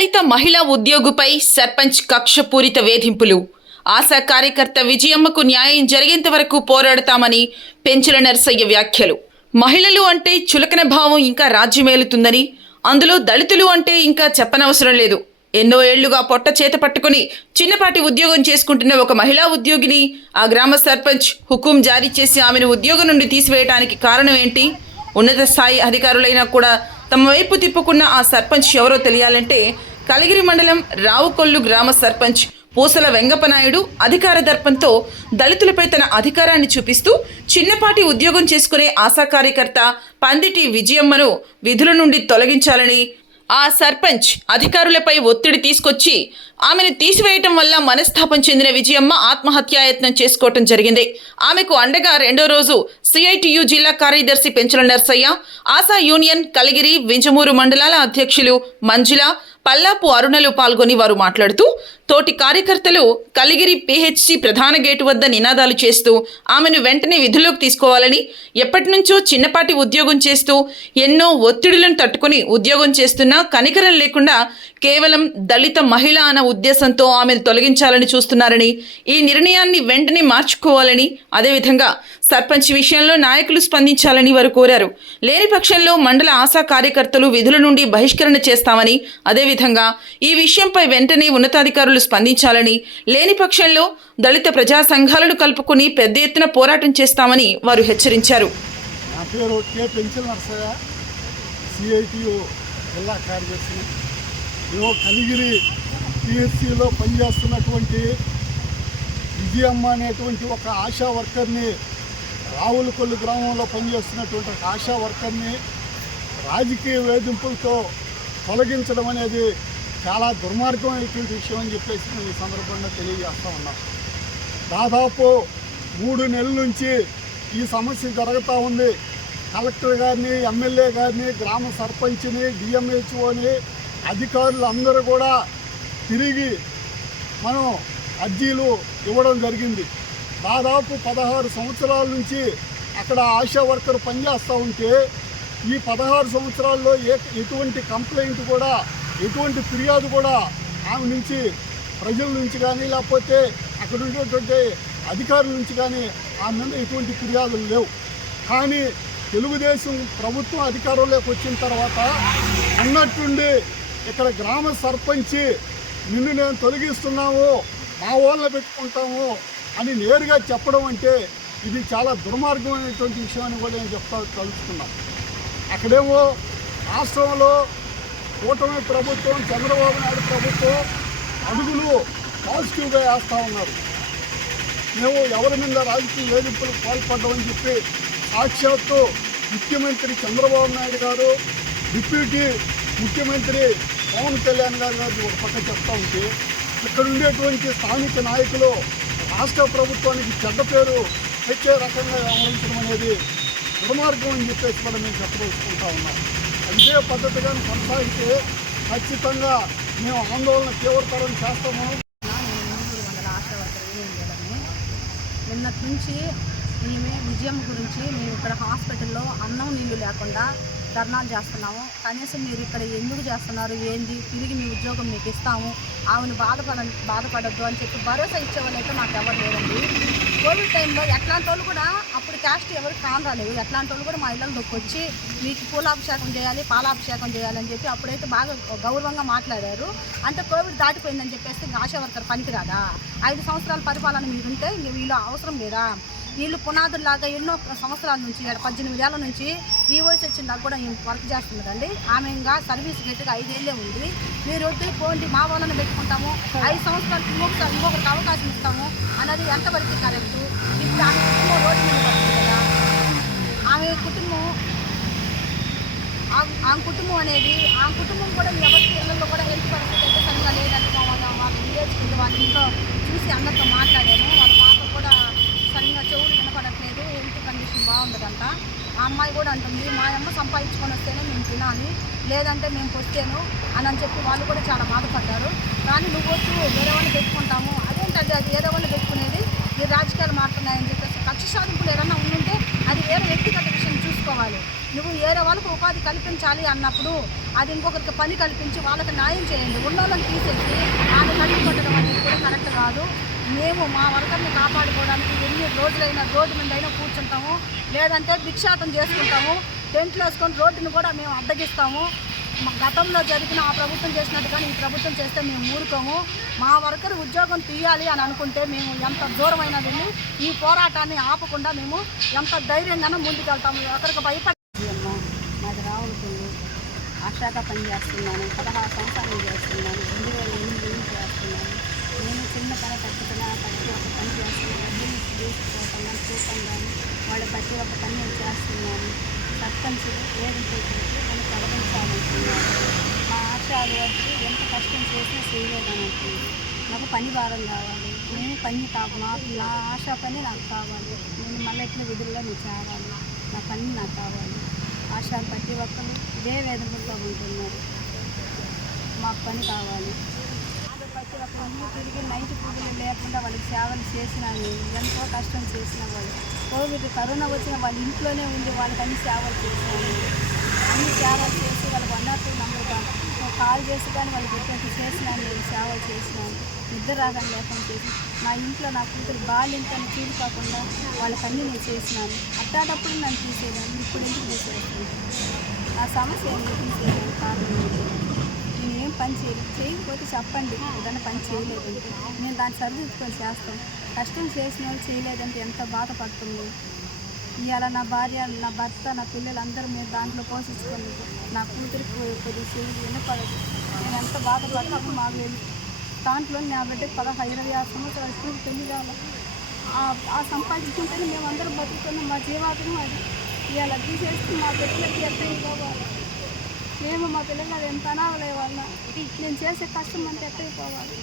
దళిత మహిళా ఉద్యోగిపై సర్పంచ్ కక్షపూరిత వేధింపులు. ఆశా కార్యకర్త విజయమ్మకు న్యాయం జరిగేంత వరకు పోరాడతామని పెంచుల నర్సయ్య వ్యాఖ్యలు. మహిళలు అంటే చులకన భావం ఇంకా రాజ్యమేలుతుందని అందులో దళితులు అంటే ఇంకా చెప్పనవసరం లేదు. ఎన్నో ఏళ్ళుగా పొట్ట చేత పట్టుకుని చిన్నపాటి ఉద్యోగం చేసుకుంటున్న ఒక మహిళా ఉద్యోగిని ఆ గ్రామ సర్పంచ్ హుకుం జారీ చేసి ఆమెను ఉద్యోగం నుండి తీసివేయడానికి కారణం ఏంటి? ఉన్నత స్థాయి అధికారులైనా కూడా తమ వైపు తిప్పుకున్న ఆ సర్పంచ్ ఎవరో తెలియాలంటే కలిగిరి మండలం రావుకొల్లు గ్రామ సర్పంచ్ పూసల వెంగపనాయుడు అధికార దర్పంతో దళితులపై తన అధికారాన్ని చూపిస్తూ చిన్నపాటి ఉద్యోగం చేసుకునే ఆశా కార్యకర్త పందిటి విజయమ్మను విధుల నుండి తొలగించాలని ఆ సర్పంచ్ అధికారులపై ఒత్తిడి తీసుకొచ్చి ఆమెను తీసివేయటం వల్ల మనస్తాపం చెందిన విజయమ్మ ఆత్మహత్యాయత్నం చేసుకోవటం జరిగింది. ఆమెకు అండగా రెండో రోజు సిఐటియు జిల్లా కార్యదర్శి పెంచుల నర్సయ్య ఆశా యూనియన్ కలిగిరి వింజమూరు మండలాల అధ్యక్షులు మంజుల పల్లాపు అరుణలు పాల్గొని వారు మాట్లాడుతూ తోటి కార్యకర్తలు కలిగిరి పిహెచ్సి ప్రధాన గేటు వద్ద నినాదాలు చేస్తూ ఆమెను వెంటనే విధుల్లోకి తీసుకోవాలని ఎప్పటి నుంచో చిన్నపాటి ఉద్యోగం చేస్తూ ఎన్నో ఒత్తిడులను తట్టుకుని ఉద్యోగం చేస్తున్నా కనికరం లేకుండా కేవలం దళిత మహిళ అన్న ఉద్దేశంతో ఆమెను తొలగించాలని చూస్తున్నారని ఈ నిర్ణయాన్ని వెంటనే మార్చుకోవాలని అదేవిధంగా సర్పంచ్ విషయంలో నాయకులు స్పందించాలని వారు కోరారు. లేని పక్షంలో మండల ఆశా కార్యకర్తలు విధుల నుండి బహిష్కరణ చేస్తామని అదేవిధంగా ఈ విషయంపై వెంటనే ఉన్నతాధికారులు స్పందించాలని లేని పక్షంలో దళిత ప్రజా సంఘాలను కలుపుకుని పెద్ద ఎత్తున పోరాటం చేస్తామని వారు హెచ్చరించారు. నా పేరు కే పెంచల్ నరసయ్య సిఐటియు జిల్లా కార్యదర్శిని మేము కలిగిరి పిహెచ్సిలో పనిచేస్తున్నటువంటి విజయమ్మ అనేటువంటి ఒక ఆశా వర్కర్ని రావులకొల్లు గ్రామంలో పనిచేస్తున్నటువంటి ఒక ఆశా వర్కర్ని రాజకీయ వేధింపులతో తొలగించడం అనేది చాలా దుర్మార్గమైనటువంటి విషయం అని చెప్పేసి మేము ఈ సందర్భంగా తెలియజేస్తూ ఉన్నాం. దాదాపు మూడు నెలల నుంచి ఈ సమస్య జరుగుతూ ఉంది. కలెక్టర్ గారిని ఎమ్మెల్యే గారిని గ్రామ సర్పంచ్ని డిఎంహెచ్ఓని అధికారులు అందరూ కూడా తిరిగి మనం అర్జీలు ఇవ్వడం జరిగింది. దాదాపు పదహారు సంవత్సరాల నుంచి అక్కడ ఆశా వర్కర్ పనిచేస్తూ ఉంటే ఈ పదహారు సంవత్సరాల్లో ఏ ఎటువంటి కంప్లైంట్ కూడా ఎటువంటి ఫిర్యాదు కూడా ఆమె నుంచి ప్రజల నుంచి కానీ లేకపోతే అక్కడ ఉండేటువంటి అధికారుల నుంచి కానీ ఆమె మీద ఎటువంటి ఫిర్యాదులు లేవు. కానీ తెలుగుదేశం ప్రభుత్వం అధికారంలోకి వచ్చిన తర్వాత ఉన్నట్టుండి ఇక్కడ గ్రామ సర్పంచి నిన్ను నేను తొలగిస్తున్నాము మా వాళ్ళని పెట్టుకుంటాము అని నేరుగా చెప్పడం అంటే ఇది చాలా దుర్మార్గమైనటువంటి విషయం అని కూడా నేను చెప్తా తలుచుకున్నాను. అక్కడేమో రాష్ట్రంలో కూటమి ప్రభుత్వం చంద్రబాబు నాయుడు ప్రభుత్వం అడుగులు పాజిటివ్గా వేస్తూ ఉన్నారు. మేము ఎవరి మీద రాజకీయ వేధింపులకు పాల్పడ్డామని చెప్పి సాక్షాత్తు ముఖ్యమంత్రి చంద్రబాబు నాయుడు గారు డిప్యూటీ ముఖ్యమంత్రి పవన్ కళ్యాణ్ గారు గారు ఒక పక్క చెప్తా ఉంటే ఇక్కడ ఉండేటువంటి స్థానిక నాయకులు రాష్ట్ర ప్రభుత్వానికి చెడ్డ పేరు తెచ్చే రకంగా వ్యవహరించడం అనేది దుర్మార్గం అని చెప్పేసి కూడా మేము చెప్పదలుచుకుంటా ఉన్నాం. ఇదే పద్ధతిగా కొనసాగితే ఖచ్చితంగా మేము ఆందోళన తీవ్రతరం చేస్తాము. నిన్నటి నుంచి మేమే విజయం గురించి మేము ఇక్కడ హాస్పిటల్లో అన్నం నీళ్ళు లేకుండా ధర్నాలు చేస్తున్నాము. కనీసం మీరు ఇక్కడ ఎందుకు చేస్తున్నారు? ఏంది? తిరిగి మీ ఉద్యోగం మీకు ఇస్తాము. ఆమెను బాధపడ బాధపడద్దు అని చెప్పి భరోసా ఇచ్చే వాళ్ళైతే నాకు ఎవరు లేదండి కోవిడ్ టైంలో ఎట్లాంటి వాళ్ళు కూడా అప్పుడు క్యాస్ట్ ఎవరు కాన్ రాలేదు. ఎట్లాంటి వాళ్ళు కూడా మా ఇళ్ళని వచ్చి మీకు పూలాభిషేకం చేయాలి పాలాభిషేకం చేయాలని చెప్పి అప్పుడైతే బాగా గౌరవంగా మాట్లాడారు. అంటే కోవిడ్ దాటిపోయిందని చెప్పేసి ఇంకా ఆశా వర్కర్ పనికిరాదా? ఐదు సంవత్సరాల పరిపాలన మీరుంటే ఇంక వీళ్ళు అవసరం లేదా? వీళ్ళు పునాదుల్లాగా ఎన్నో సంవత్సరాల నుంచి పద్దెనిమిది ఏళ్ళ నుంచి ఈ వయసు వచ్చిన కూడా మేము వర్క్ చేస్తున్నారండి. ఆమె ఇంకా సర్వీస్ గట్టిగా ఐదేళ్ళే ఉంది. మీరు వద్దు పోండి మా వాళ్ళని పెట్టుకుంటాము. ఐదు సంవత్సరాలు ఇంకొకసారి ఇంకొకరికి అవకాశం ఇస్తాము అన్నది ఎంతవరకు కరెక్ట్? ఇప్పుడు ఆమె కుటుంబం రోడ్డు మీద పడుతుంది కదా. ఆమె కుటుంబం ఆ- కుటుంబం అనేది ఆ కుటుంబం కూడా ఎవరికి ఇళ్ళల్లో కూడా హెల్త్ పరిస్థితి అయితే సరిగా లేదంటే మా వాళ్ళ వాళ్ళ విలేజ్ కింద వాళ్ళ ఇంట్లో చూసి అందరితో మాట్లాడాను. వాళ్ళ పాప కూడా సరిగ్గా చెవులు వినపడట్లేదు. హెల్త్ కండిషన్ బాగుండదంట. ఆ అమ్మాయి కూడా అంటుంది మా అమ్మ సంపాదించుకొని వస్తేనే మేము తినాలి. లేదంటే మేము పొచ్చాను అని అని చెప్పి వాళ్ళు కూడా చాలా బాధపడ్డారు. కానీ నువ్వు వచ్చి వేరే వాళ్ళని పెట్టుకుంటాము అదేంటది అది వేరే వాళ్ళని పెట్టుకునేది ఈ రాజకీయాలు మారుతున్నాయని చెప్పేసి కక్ష సాధింపులు ఏదన్నా ఉండుంటే అది వేరే వ్యక్తిగత విషయం చూసుకోవాలి నువ్వు వేరే వాళ్ళకు ఉపాధి కల్పించాలి అన్నప్పుడు అది ఇంకొకరికి పని కల్పించి వాళ్ళకి న్యాయం చేయండి. ఉన్న వాళ్ళని తీసేసి ఆమె కట్టుకోవడం కొట్టడం అనేది కూడా కరెక్ట్ కాదు. మేము మా వర్కర్ని కాపాడుకోవడానికి ఎన్ని రోజులైనా రోడ్డు మీద అయినా కూర్చుంటాము. లేదంటే భిక్షాటం చేసుకుంటాము. టెంట్లు వేసుకొని రోడ్డును కూడా మేము అడ్డగిస్తాము మా గతంలో జరిగిన ఆ ప్రభుత్వం చేసినట్టుగా ఈ ప్రభుత్వం చేస్తే మేము ఊరుకోము. మా వర్కర్ ఉద్యోగం తీయాలి అని అనుకుంటే మేము ఎంత దూరమైనా వెళ్ళి ఈ పోరాటాన్ని ఆపకుండా మేము ఎంత ధైర్యంగానో ముందుకెళ్తాము. ఒకరికి భయపడి ఆశాగా పనిచేస్తున్నాను పదహారు సంవత్సరాలు చేస్తున్నాను రెండు వేల ఎనిమిది నుంచి చేస్తున్నాను. నేను చిన్న పని తగ్గుతున్నా ప్రతి ఒక్క పని చేస్తున్నాను. అభివృద్ధి చేసుకుంటున్నాను కానీ వాళ్ళు ప్రతి ఒక్క పని నేను చేస్తున్నాను సర్పంచ్ ఏదంటే నన్ను తొలగించాలనుకున్నాను మా ఆశాలు వచ్చి ఎంత కష్టం చేసినా చేయలేదనుకుంది. నాకు పని భారం కావాలి. నేను పని కాదు. నా ఆశా పని నాకు కావాలి. నేను మళ్ళీ ఎట్లా విధుల్లో నేను చేరాలి. నా పని నాకు కావాలి. ఆశా ప్రతి ఒక్కరు ఇదే వేదనలో ఉంటున్నారు. మాకు పని కావాలి. ప్రతి ఒక్కరు తిరిగి నైట్ పూటలు లేకుండా వాళ్ళకి సేవలు చేసినా ఎంతో కష్టం చేసిన వాళ్ళు. కోవిడ్ కరోనా వచ్చిన వాళ్ళ ఇంట్లోనే ఉండి వాళ్ళకి అన్ని సేవలు చేసినాను అన్ని సేవలు చేసి వాళ్ళకి one or two number call చేసి కానీ వాళ్ళకి ఎటువంటి చేసినాను నేను సేవలు చేసినాను నిద్ర రాగం లేకుండా చేసి నా ఇంట్లో నా కూతురు బాలింతని చీలిపోకుండా వాళ్ళకి వాళ్ళకన్నీ నేను చేసినాను. అట్టాటప్పుడు నన్ను తీసేదాన్ని ఇప్పుడు ఎందుకు తీసేస్తాను నా సమస్య ఎందుకు తీసేదాన్ని కారణం నేను ఏం పని చేయలేదు చేయకపోతే చెప్పండి. ఏదైనా పని చేయలేదు నేను దాన్ని సరిదిద్దుకొని చేస్తాను. కష్టం చేసిన వాళ్ళు చేయలేదంటే ఎంత బాధపడుతుంది? ఇవాళ నా భార్య నా భర్త నా పిల్లలు అందరూ మేము దాంట్లో పోషించుకొని నా కూతురికి కొద్ది చేయి వినపడదు నేను ఎంత బాధపడతాను మాకు తెలుసు. దాంట్లో నా బిడ్డకి పదహారు ఇరవై ఆరు సంవత్సరాలు స్కూల్ పెళ్ళి కావాలి. ఆ- సంపాదించుకుంటేనే మేము అందరం బతుకుతున్నాం. మా జీవాతం అది. ఇవాళ తీసేసి మా బిడ్డలకి ఎంత ఇవ్వాలి మేము మా పిల్లలు అది ఎంత అనావలే వాళ్ళ? నేను చేసే కష్టం అంతా ఎక్కడికి పోవాలి